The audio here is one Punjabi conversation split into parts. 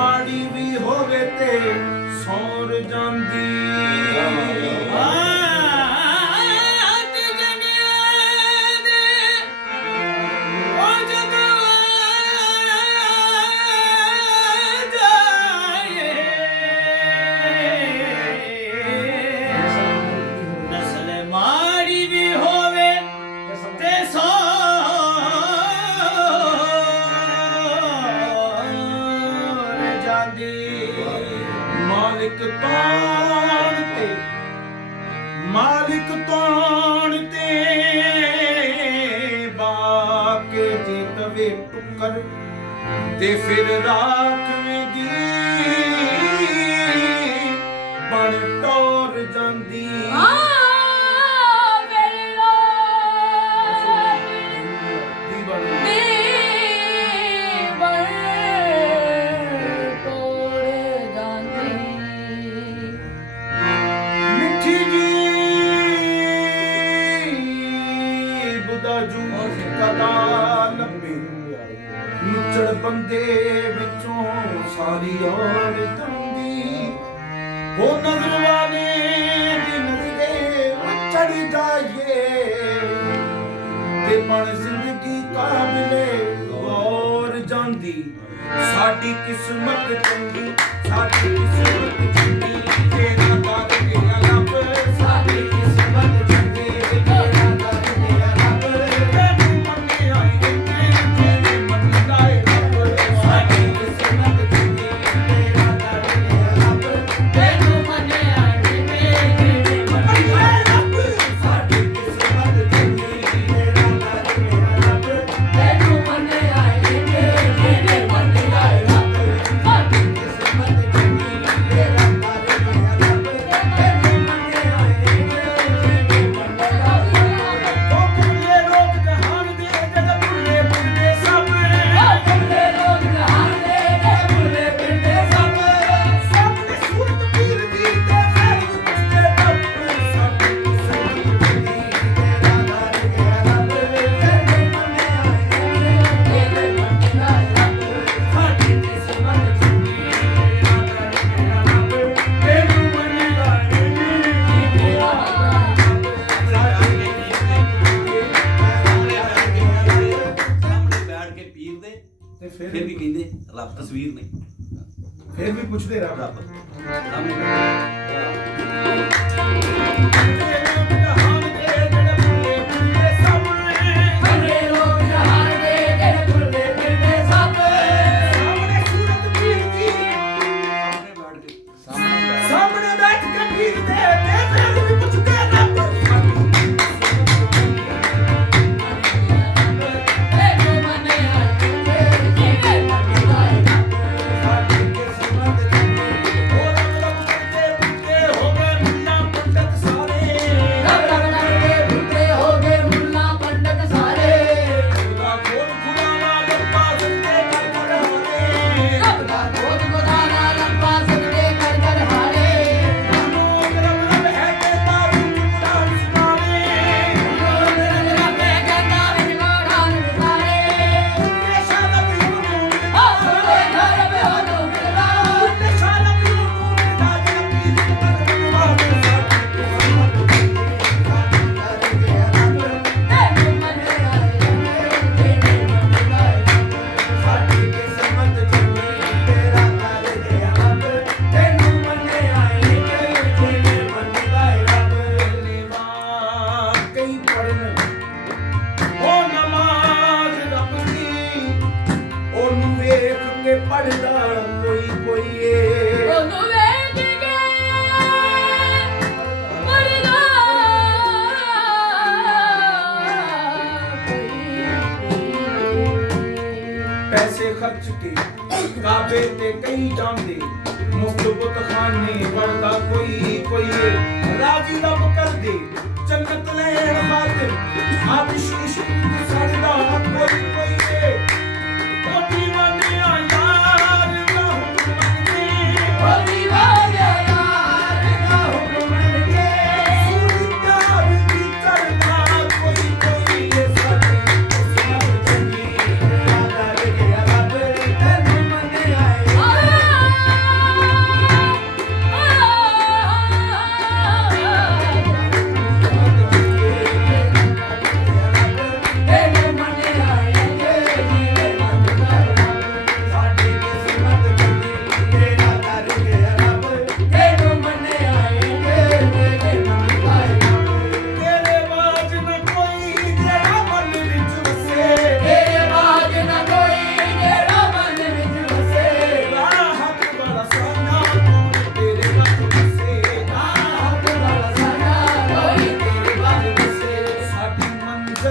ਮਾੜੀ ਵੀ ਹੋਵੇ ਤੇ ਸੌਰ ਜਾਂਦੀ ਮਾਲਿਕ ਤੋਣ ਤੇ ਬਾਕੇ ਜੇ ਤਵੇ ਟੁੱਕਰ ਤੇ ਫਿਰ ਰਾਖਵੇਂ ਦੀ ਬਣ ਟੋਰ ਜਾਂਦੀ ਨੁੱਚੜ ਬੰਦੇ ਵਿੱਚੋਂ ਸਾਰੀ ਔਰਤਾਂ ਦੀ ਉਹ ਨਜ਼ਰ ਵਾਲੇ ਦੀ ਨਜ਼ਰੇ ਚੜ ਜਾਈਏ ਤੇ ਬਣ ਜ਼ਿੰਦਗੀ ਕਾਬਿਲੇ ਗੌਰ ਜਾਂਦੀ ਸਾਡੀ ਕਿਸਮਤ ਚੰਗੀ ਸਾਡੀ ਕਿਸਮਤ ਚੰਗੀ ਤੇਰਾ ਦਰ ਗਿਆ ਰੱਬ ਸਾਡੀ ਕਿਸਮਤ ਚੰਗੀ ਤੇਰਾ ਦਰ ਗਿਆ ਰੱਬ ਤੈਨੂੰ ਮੰਨਿਆ ਫਿਰ ਵੀ ਕਹਿੰਦੇ ਰੱਬ ਤਸਵੀਰ ਨਹੀਂ ਫਿਰ ਵੀ ਪੁੱਛਦੇ ਰੱਬ ਸਾਹਮਣੇ ਬੈਠ ਕੇ ਪੀਰਦੇ ਤੇ ਫਿਰ ਵੀ ਪੁੱਛਦੇ ਰੱਬ ਪੜਦਾ ਕੋਈ ਕੋਈ ਏ ਉਹਨੂੰ ਵੇਖ ਕੇ ਪੜਦਾ ਪੈਸੇ ਖਰਚ ਕੇ ਕਾਬੇ ਤੇ ਕਈ ਜਾਂਦੇ ਮੁਫਤ ਬੁਤਖਾਨੇ ਵੜਦਾ ਕੋਈ ਕੋਈ ਏ ਰਾਜੀ ਰੱਬ ਕਰਦੇ ਜੰਨਤ ਲੈਣ ਖਾਤਰ ਆਪ ਇਸ਼ਕ ਸੜਦਾ ਕੋਈ ਕੋਈ ਏ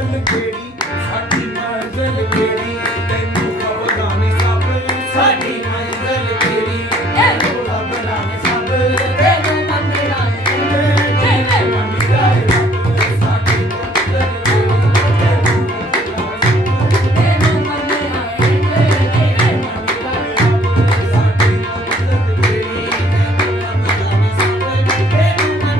ਮੰਜ਼ਿਲ ਕਿਹੜੀ ਸਾਡੀ ਮੰਜ਼ਿਲ ਕਿਹੜੀ ਤੈਨੂੰ ਖਬਰਾਂ ਨੇ ਸਭ ਸਾਡੀ ਮੰਜ਼ਿਲ ਕਿਹੜੀ ਤੈਨੂੰ ਖਬਰਾਂ ਨੇ ਸਭ ਤੈਨੂੰ ਮੰਨਣਾ ਹੈ ਜਿਵੇਂ ਮੰਨਦਾ ਹੈ ਸਾਡੀ ਮੰਜ਼ਿਲ ਕਿਹੜੀ ਤੈਨੂੰ ਮੰਨਣਾ ਹੈ ਜਿਵੇਂ ਮੰਨਦਾ ਹੈ ਸਾਡੀ ਮੰਜ਼ਿਲ ਕਿਹੜੀ ਤੈਨੂੰ ਖਬਰਾਂ ਨੇ ਸਭ ਤੈਨੂੰ ਮੰਨਣਾ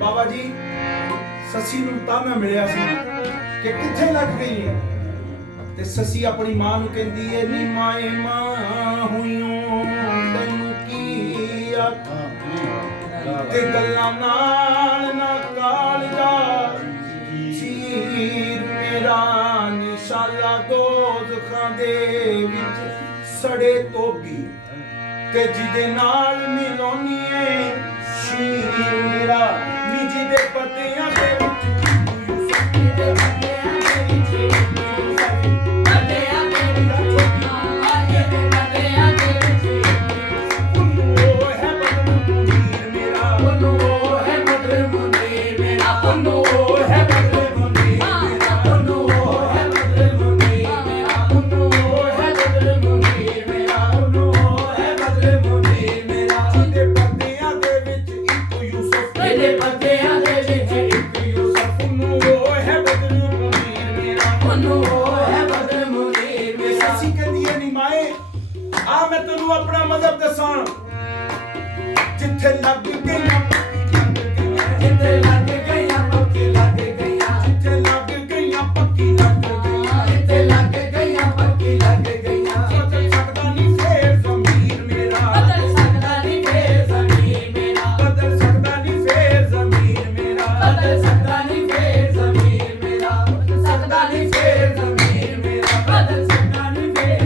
ਬਾਬਾ ਜੀ ਸੱਸੀ ਨੂੰ ਤਾਨਾ ਮਿਲਿਆ ਸੀ ਕਿ ਕਿੱਥੇ ਲੱਗ ਗਈ ਹੈ ਤੇ ਸੱਸੀ ਆਪਣੀ ਮਾਂ ਨੂੰ ਕਹਿੰਦੀ ਹੈ ਨੀ ਮਾਏ ਮਾਂ ਹੋਈਓ ਤੈਨੂੰ ਕੀ ਆਖਾਂ ਤੇ ਗੱਲਾਂ ਨਾਲ ਨਾ ਕਾਲਜਾ ਚੀਰ ਮੇਰਾ ਨਿਸ਼ਾਲਾ ਦੋਜ਼ਖਾਂ ਦੇ ਵਿੱਚ ਸੜੇ ਤੋਬੀ ਤੇ ਜਿਹਦੇ ਨਾਲ ਮਿਲੋਨੀ ਏ ਸ਼ੀਰ ਮੇਰਾ ਨੀ ਜਿਹਦੇ ਪੱਤਿਆਂ ਦੇ ਵਿੱਚ ਆਪਣਾ ਮਜ਼ਹਬ ਦੱਸਾਂ ਜਿੱਥੇ ਲੱਗ ਗਈਆਂ ਜਿੱਥੇ ਲੱਗ ਗਈਆਂ ਪੱਕੀ ਲੱਗ ਗਈਆਂ ਜਿੱਥੇ ਲੱਗ ਗਈਆਂ ਪੱਕੀ ਲੱਗ ਗਈਆਂ ਜਿੱਥੇ ਲੱਗ ਗਈਆਂ ਪੱਕੀ ਲੱਗ ਗਈਆਂ ਬਦਲ ਸਕਦਾ ਨਹੀਂ ਫੇਰ ਜ਼ਮੀਰ ਮੇਰਾ ਬਦਲ ਸਕਦਾ ਨਹੀਂ ਫੇਰ ਜ਼ਮੀਰ ਮੇਰਾ ਬਦਲ ਸਕਦਾ ਨਹੀਂ ਫੇਰ ਜ਼ਮੀਰ ਮੇਰਾ ਬਦਲ ਸਕਦਾ ਨਹੀਂ ਫੇਰ ਜ਼ਮੀਰ ਮੇਰਾ ਬਦਲ ਸਕਦਾ ਨਹੀਂ ਫੇਰ ਜ਼ਮੀਰ ਮੇਰਾ ਬਦਲ ਸਕਦਾ ਨਹੀਂ ਫੇਰ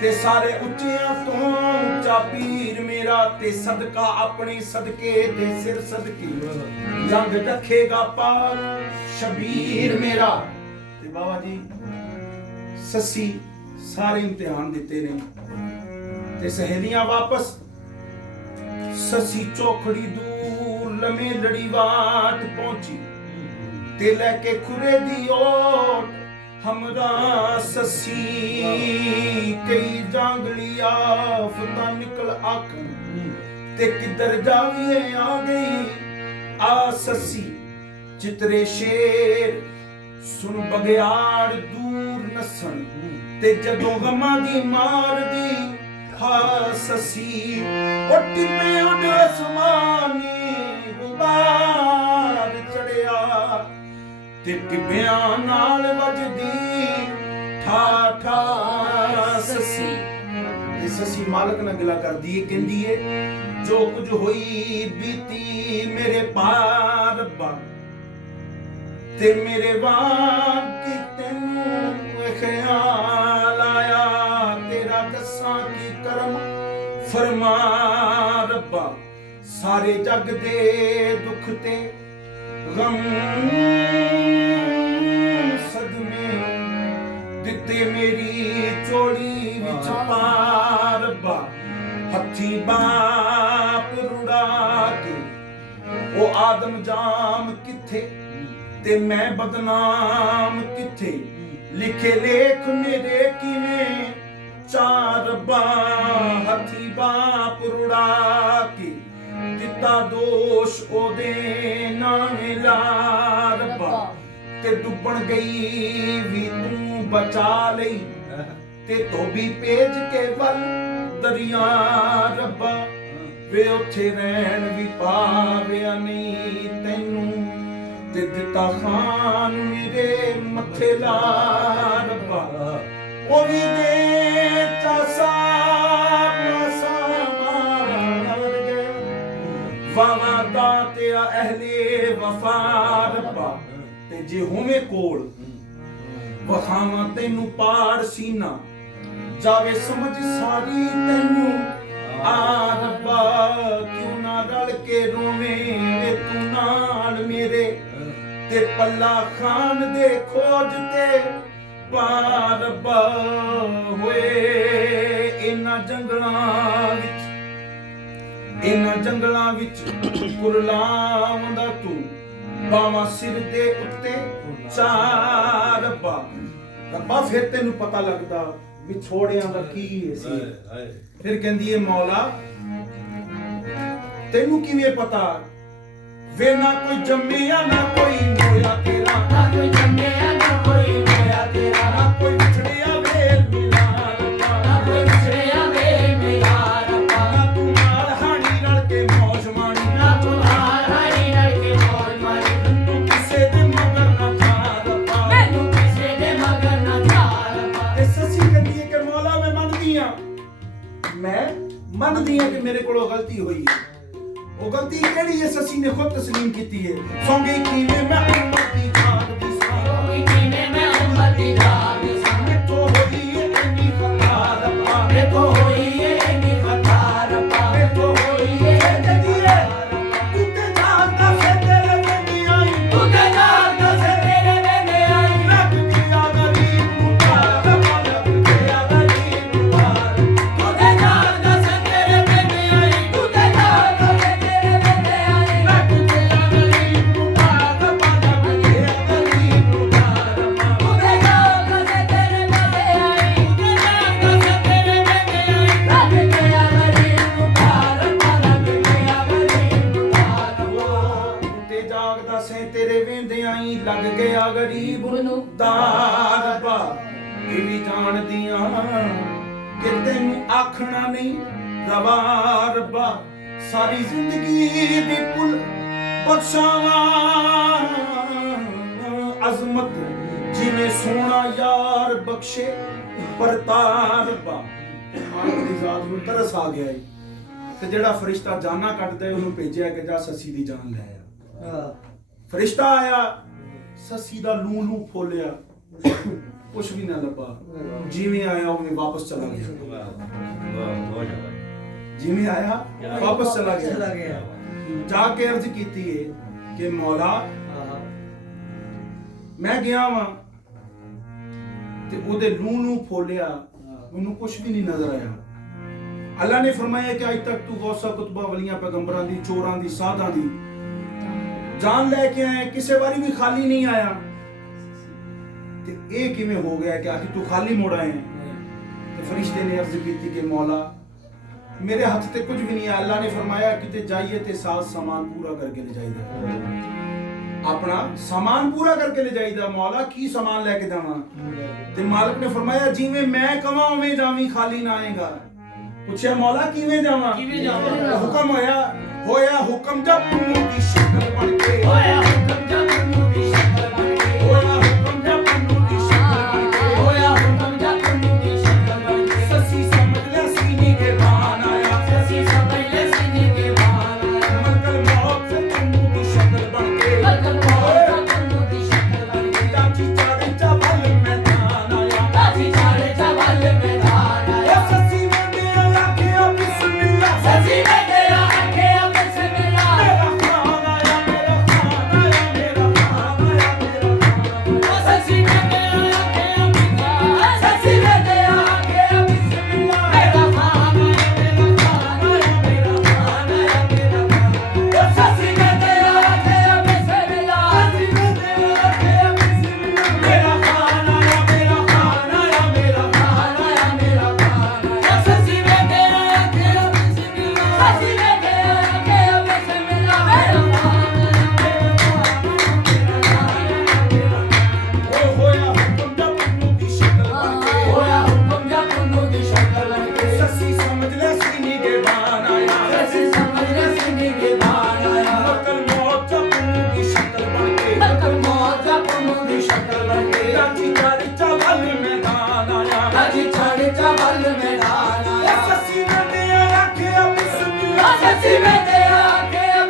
ਤੇ ਸਾਰੇ ਉੱਚਿਆਂ ਤੋਂ ਉੱਚਾ ਪੀਰ ਮੇਰਾ ਤੇ ਸਦਕਾ ਆਪਣੇ ਸਦਕੇ ਦੇ ਸਿਰ ਸਦਕੀ ਜੰਗ ਰੱਖੇਗਾ ਪਾਕ ਸ਼ਬੀਰ ਮੇਰਾ। ਤੇ ਬਾਬਾ ਜੀ ਸੱਸੀ ਸਾਰੇ ਇਮਤਿਹਾਨ ਦਿੱਤੇ ਨੇ ਤੇ ਸਹੇਲੀਆਂ ਵਾਪਸ ਸੱਸੀ ਚੋਖੜੀ ਦੂਰ ਲੰਮੇ ਲੜੀ ਬਾਤ ਪਹੁੰਚੀ ਤੇ ਲੈ ਕੇ ਖੁਰੇ ਦੀ ਓਟ हमरा ससी कई जांगली आफता निकल आखन ते किधर जाविए आ गई आ ससी चितरे शेर सुन बगियाड़ दूर नसन ते जदों गमां दी मार दी हा ससी ओटी पे उड़ आसमानी गुबार चढ़िया ਤੇ ਟਿੱਬਿਆਂ ਨਾਲ ਵੱਜਦੀ ਠਾ ਠਾ ਸੱਸੀ ਤੇ ਸੱਸੀ ਮਾਲਕ ਨਾਲ ਗਿਲਾ ਕਰਦੀ ਏ ਕਹਿੰਦੀ ਏ ਜੋ ਕੁਝ ਹੋਈ ਬੀਤੀ ਮੇਰੇ ਪਾਰ ਰੱਬਾ ਤੇ ਮੇਰੇ ਵਾਰ ਕੀ ਤੈਨੂੰ ਖਿਆਲ ਆਇਆ ਤੇਰਾ ਦੱਸਾਂ ਕੀ ਕਰਮ ਫਰਮਾ ਰੱਬਾ ਸਾਰੇ ਜੱਗ ਦੇ ਦੁੱਖ ਤੇ ਗਮ ਸਦਮੇ ਦਿੱਤੇ ਮੇਰੀ ਚੋਲੀ ਵਿੱਚ ਪਾ ਰੱਬਾ ਹੱਥੀ ਬਾਪ ਰੁੜਾ ਕੇ ਉਹ ਆਦਮ ਜਾਮ ਕਿੱਥੇ ਤੇ ਮੈਂ ਬਦਨਾਮ ਕਿੱਥੇ ਲਿਖੇ ਲੇਖ ਮੇਰੇ ਕਿਵੇਂ ਚਾਰ ਰੱਬਾ ਹੱਥੀ ਬਾਪ ਰੁੜਾ ਕੇ ਦਿੱਤਾ ਦੋਸ਼ ਉਹਦੇ ਨਾਵੇਂ ਲਾ ਰੱਬਾ ਤੇ ਡੁੱਬਣ ਗਈ ਵੀ ਤੂੰ ਬਚਾ ਲਈ ਤੇ ਧੋਬੀ ਭੇਜ ਕੇ ਵੱਲ ਦਰਿਆ ਰੱਬਾ ਵੇ ਉੱਥੇ ਰਹਿਣ ਵੀ ਪਾਵਿਆ ਨਹੀਂ ਤੈਨੂੰ ਤੇ ਦਿੱਤਾ ਖਾਨ ਮੇਰੇ ਮੱਥੇ ਲਾ ਰੱਬਾ ਉਹ ਵੀ ਦੇ ਚਾਸਾ ਪਾਸਾ ਮਾਰਾ ਵਫਾਵਾਂ ਦਾ ਤੇ ਅਹਲੇ ਵਫਾ ਰੱਬਾ ਤੇ ਜੇ ਹੋਵੇਂ ਕੋਲ ਵਖਾਵਾਂ ਤੈਨੂੰ ਪਾੜ ਸੀਨਾ ਜਾਵੇ ਸਮਝ ਸਾਰੀ ਤੈਨੂੰ ਆ ਰੱਬਾ ਕਿਉਂ ਨਾ ਰਲ ਕੇ ਰੋਵੇਂ ਵੇ ਤੂੰ ਨਾਲ ਮੇਰੇ ਤੇ ਪੱਲਾ ਖਾਨ ਦੇ ਖੋਜ ਤੇ ਪਾ ਰੱਬਾ ਹੋਏ ਇਹਨਾਂ ਜੰਗਲਾਂ ਵਿੱਚ ਕੁਰਲਾਉਂਦਾ ਤੂੰ ਬਾਵਾਂ ਸਿਰ ਦੇ ਉੱਤੇ ਚਾਰ ਰੱਬਾ ਫਿਰ ਤੈਨੂੰ ਪਤਾ ਲੱਗਦਾ ਵਿਛੋੜਿਆਂ ਦਾ ਕੀ ਸੀ। ਫਿਰ ਕਹਿੰਦੀ ਏ ਮੌਲਾ ਤੈਨੂੰ ਕਿਵੇਂ ਪਤਾ ਵੇ ਨਾ ਕੋਈ ਜੰਮਿਆ ਨਾ ਕੋਈ ਮੋਇਆ ਤੇਰਾ ਨਾ ਕੋਈ ਜੰਮਿਆ ਨਾ ਕੋਈ ਮੋਇਆ ਤੇਰਾ ਨਾ ਕੋਈ ਵਿਛੜਿਆ ਵੇ ਮਿਲਾ ਰੱਬਾ ਨਾ ਕੋਈ ਵਿਛੜਿਆ ਵੇ ਮਿਲਾ ਰੱਬਾ ਨਾ ਤੂੰ ਨਾਲ ਹਾਣੀ ਰਲ ਕੇ ਮੌਜ ਮਾਣੀ ਨਾ ਤੂੰ ਨਾਲ ਹਾਣੀ ਰਲ ਕੇ ਮੌਜ ਮਾਣੀ ਤੂੰ ਕਿਸੇ ਦੇ ਮਗਰ ਨਾ ਜਾ ਰੱਬਾ ਮੈਨੂੰ ਕਿਸੇ ਦੇ ਮਗਰ ਨਾ ਜਾ ਰੱਬਾ ਤੇ ਸੱਸੀ ਕਹਿੰਦੀ ਹੈ ਕਿ ਮੌਲਾ ਮੈਂ ਮੰਨਦੀ ਹਾਂ ਕਿ ਮੇਰੇ ਕੋਲੋਂ ਗਲਤੀ ਹੋਈ ਹੈ। ਉਹ ਗਲਤੀ ਕਿਹੜੀ ਹੈ ਸੱਸੀ ਨੇ ਖੁਦ ਤਸਲੀਮ ਕੀਤੀ ਹੈ। ਸੌਂਗੇ ਕਿਵੇਂ ਮੈਂ ਉਮਤ ਦੀ ਜਾਗ ਦੀ ਸੌਂਗੀ ਕਿਵੇਂ ਮੈਂ ਉਮਤ ਦੀ ਜਾਗ ਦੀ ਸਾਂ ਮੇਥੋਂ ਹੋਈ ਹੈ ਇੰਨੀ ਖਤਾ ਰੱਬਾ ਮੇਥੋਂ ਹੋਈ ਏ ਇੰਨੀ ਖਤਾ ਰੱਬਾ ਮੇਥੋਂ ਹੋਈ ਹੈ ਜਦੀ ਹੈ ਤੂੰ ਤੇ ਜਾਗਦਾ ਸੇ ਤੇਰੇ ਵੇਲੇ ਆਈ ਤੂੰ ਤੇ ਜਾਗਦਾ ਸੇ ਤੇਰੇ ਵੇਲੇ ਆਈ ਰੱਬ ਗਿਆ ਗਰੀਬ ਨੂੰ ਪਾਰ ਰੱਬਾ ਰੱਬ ਗਿਆ ਗਰੀਬ ਨੂੰ ਪਾਰ ਤੂੰ ਤੇ ਜਾਗਦਾ ਸੇ ਤੇਰੇ ਵੇਲੇ ਆਈ ਤੂੰ ਤੇ ਜਾਗਦਾ ਸੇ ਤੇਰੇ ਵੇਲੇ ਆਈ ਰੱਬ ਗਿਆ ਗਰੀਬ ਨੂੰ ਪਾਰ ਰੱਬਾ ਰੱਬ ਗਿਆ ਗਰੀਬ ਨੂੰ ਪਾਰ ਰੱਬਾ ਤੂੰ ਤੇ ਜਾਗਦਾ ਸੇ ਤੇਰੇ ਵੇਲੇ ਆਈ ਤੂੰ ਤੇ ਜਾਗਦਾ ਸੇ ਤੇਰੇ ਵੇਲੇ ਆਈ ਰੱਬ ਗਿਆ ਗਰੀਬ ਨੂੰ ਪਾਰ ਰੱਬਾ ਰੱਬ ਗਿਆ ਗਰੀਬ ਨੂੰ ਪਾਰ ਤੇ ਜਾਗਦਾ ਸੇ ਤੇਰੇ ਵੇਂਦੇ ਆਈ ਲੱਗ ਗਿਆ ਗਰੀਬ ਨੂੰ ਦਾਰ ਰੱਬਾ ਇਹ ਵੀ ਜਾਣਦੀਆਂ ਕਿ ਤੈਨੂੰ ਆਖਣਾ ਨਹੀਂ ਰਵਾ ਰੱਬਾ ਸਾਰੀ ਜ਼ਿੰਦਗੀ ਦੀ ਪੁੱਲ ਬਖਸ਼ਾਵਾਂ ਅਜ਼ਮਤ ਜਿਵੇਂ ਸੋਹਣਾ ਯਾਰ ਬਖਸ਼ੇ ਪਰਤਾਰ ਰੱਬਾ ਮਾਲਕ ਦੀ ਜ਼ਾਤ ਨੂੰ ਤਰਸ ਆ ਗਿਆ ਏ ਤੇ ਜਿਹੜਾ ਫਰਿਸ਼ਤਾ ਜਾਨਾਂ ਕੱਢਦਾ ਏ ਉਹਨੂੰ ਭੇਜਿਆ ਕਿ ਜਾ ਸੱਸੀ ਦੀ ਜਾਨ ਲੈ ਆ। ਫਰਿਸ਼ਤਾ ਆਇਆ ਸੱਸੀ ਦਾ ਲੂ ਫੋਲਿਆ ਕੁਛ ਵੀ ਨਾ ਲੱਭਾ ਜਿਵੇਂ ਆਇਆ ਉਵੇਂ ਵਾਪਸ ਚਲਾ ਗਿਆ ਜਿਵੇਂ ਆਇਆ ਵਾਪਸ ਚਲਾ ਗਿਆ ਜਾ ਕੇ ਅਰਜ਼ ਕੀਤੀ ਏ ਕਿ ਮੌਲਾ ਮੈਂ ਗਿਆ ਵਾਂ ਤੇ ਉਹਦੇ ਲੂ ਫੋਲਿਆ ਮੈਨੂੰ ਕੁਛ ਵੀ ਨਹੀਂ ਨਜ਼ਰ ਆਇਆ। ਅੱਲਾ ਨੇ ਫਰਮਾਇਆ ਕਿ ਅੱਜ ਤੱਕ ਤੂੰ ਗੌਸਾ ਕੁਤਬਾ ਵਲੀਆਂ ਪੈਗੰਬਰਾਂ ਦੀ ਚੋਰਾਂ ਦੀ ਸਾਧਾਂ ਦੀ ਜਾਨ ਲੈ ਕੇ ਆਇਆ ਕਿਸੇ ਵਾਰੀ ਵੀ ਖਾਲੀ ਨਹੀਂ ਆਇਆ ਤੇ ਇਹ ਕਿਵੇਂ ਹੋ ਗਿਆ ਕਿ ਅੱਜ ਤੂੰ ਖਾਲੀ ਮੁੜ ਆਏ ਤੇ ਫਰਿਸ਼ਤੇ ਨੇ ਅਰਜ਼ ਕੀਤੀ ਕਿ ਮੌਲਾ ਮੇਰੇ ਹੱਥ ਤੇ ਕੁਝ ਵੀ ਨਹੀਂ ਹੈ। ਅੱਲਾ ਨੇ ਫਰਮਾਇਆ ਕਿਤੇ ਜਾਈਏ ਤੇ ਸਾਜ਼ ਸਾਮਾਨ ਪੂਰਾ ਕਰਕੇ ਲੈ ਜਾਈਦਾ ਆਪਣਾ ਸਾਮਾਨ ਪੂਰਾ ਕਰਕੇ ਲੈ ਜਾਈਦਾ। ਮੌਲਾ ਕੀ ਸਾਮਾਨ ਲੈ ਕੇ ਜਾਵਾਂ ਤੇ ਮਾਲਕ ਨੇ ਫਰਮਾਇਆ ਜਿਵੇਂ ਮੈਂ ਕਵਾਂ ਉਵੇਂ ਜਾਵੀਂ ਖਾਲੀ ਨਾ ਆਏਗਾ। ਪੁੱਛਿਆ ਮੌਲਾ ਕਿਵੇਂ ਜਾਵਾਂ ਹੁਕਮ ਹੋਇਆ ਹੁਕਮ ਜਬ ਪੰਨੂ ਦੀ ਸ਼ਕਲ ਬਣ ਕੇ ਹੋਇਆ ਹੁਕਮ ਜਬ ਪੰਨੂ ਦੀ ਸ਼ਕਲ ਬਣ ਕੇ ਹੋਇਆ ਹੁਕਮ ਜਬ ਪੰਨੂ ਦੀ ਸ਼ਕਲ ਬਣ ਕੇ ਹੋਇਆ ਹੁਕਮ ਜਬ ਪੰਨੂ ਦੀ ਸ਼ਕਲ ਬਣ ਕੇ ਸੱਸੀ ਸਮਝ ਲਿਆ ਸੀਨੇ ਕੇ ਬਾਨ ਆਇਆ ਸੱਸੀ ਸਮਝ ਲੈ ਸੀਨੇ ਕੇ ਬਾਹਰ ਆਇਆ ਮਲਕਲ ਮੌਤ ਸੇ ਪੰਨੂ ਦੀ ਸ਼ਕਲ ਬਣ ਕੇ ਮਲਕਲ ਮੌਤ ਦਾ ਪੰਨੂ ਦੀ ਸ਼ਕਲ ਬਣ ਕੇ ਚਾਚੀ ਚਾੜੇ ਚਾਵਲ ਮੈਦਾਨ ਆਇਆ ਤਾਜੀ ਚਾੜੇ ਚਾਵਲ ਮੈਦਾਨ ਆਇਆ ਸੱਸੀ ਨੇ ਆਖਿਆ ਬਿਸਮਿਲ੍ਲਾ ਸੱਸੀ ਨੇ ਤੇਰਾ ਆਖਿਆ ਬਿਸਮਿਲ੍ਲਾ ਮੇਰਾ ਖਾਨ ਆਇਆ ਮੇਰਾ ਖਾਨ ਆਇਆ ਮੇਰਾ ਖਾਨ ਆਇਆ ਮੇਰਾ ਖਾਨ ਸੱਸੀ ਨੇ ਤੇਰਾ ਆਖਿਆ ਬਿਸਮਿਲ੍ਲਾ ਸੱਸੀ ਨੇ ਤੇਰਾ ਆਖਿਆ ਬਿਸਮਿਲ੍ਲਾ ਮੇਰਾ ਖਾਨ ਆਇਆ ਮੇਰਾ ਖਾਨ ਆਇਆ ਮੇਰਾ ਖਾਨ ਆਇਆ ਮੇਰਾ ਖਾਨ ਸੱਸੀ ਨੇ ਤੇਰਾ ਆਖਿਆ ਬਿਸਮਿਲ੍ਲਾ ਸੱਸੀ ਨੇ ਤੇਰਾ ਆਖਿਆ ਬਿਸਮਿਲ੍ਲਾ ਮੇਰਾ ਖਾਨ ਆਇਆ ਮੇਰਾ ਖਾਨ ਆਇਆ ਮੇਰਾ ਖਾਨ ਆਇਆ ਮੇਰਾ ਖਾਨ ਆਇਆ ਸੱਸੀ ਨੇ ਤੇਰਾ ਆਖਿਆ ਬਿਸਮਿਲ੍ਲਾ ਸੱਸੀ ਨੇ ਤੇਰਾ ਆਖਿਆ ਬਿਸਮਿਲ੍ਲਾ ਮੇਰਾ ਖਾਨ ਉਹ ਹੋਇਆ ਹੁਕਮ ਦਾ ਪੰਨੂ ਦੀ ਸ਼ਕਲ ਬਣ ਕੇ ਹੋਇਆ ਹੁਕਮ ਜਬ ਪੰਨੂ ਦੀ ਸ਼ਕਲ ਬਣ ਕੇ ਸੱਸੀ ਸਮਝ ਲੈ ਸੀਨੇ ਕੇ ਬਾਨ ਆਇਆ ਸੱਸੀ ਸਮਝ ਲੈ ਸੀਨੇ ਕੇ ਬਾਹਰ ਆਇਆ ਮਲਕਲ ਮੌਤ ਦਾ ਪੰਨੂ ਦੀ ਸ਼ਕਲ ਬਣ ਕੇ ਮਲਕਲ ਮੌਤ ਦਾ ਪੰਨੂ ਦੀ ਸ਼ਕਲ ਬਣ ਕੇ ਚਾਚੀ ਚਾੜੇ ਚਾਵਲ ਮੈਦਾਨ ਆਇਆ ਤਾਜੀ ਚਾੜੇ ਚਾਵਲ ਮੈਦਾਨ ਆਇਆ ਸੱਸੀ ਨੇ ਆਖਿਆ ਬਿਸਮਿਲ੍ਲਾ ਸੱਸੀ ਨੇ ਤੇਰਾ ਆਖਿਆ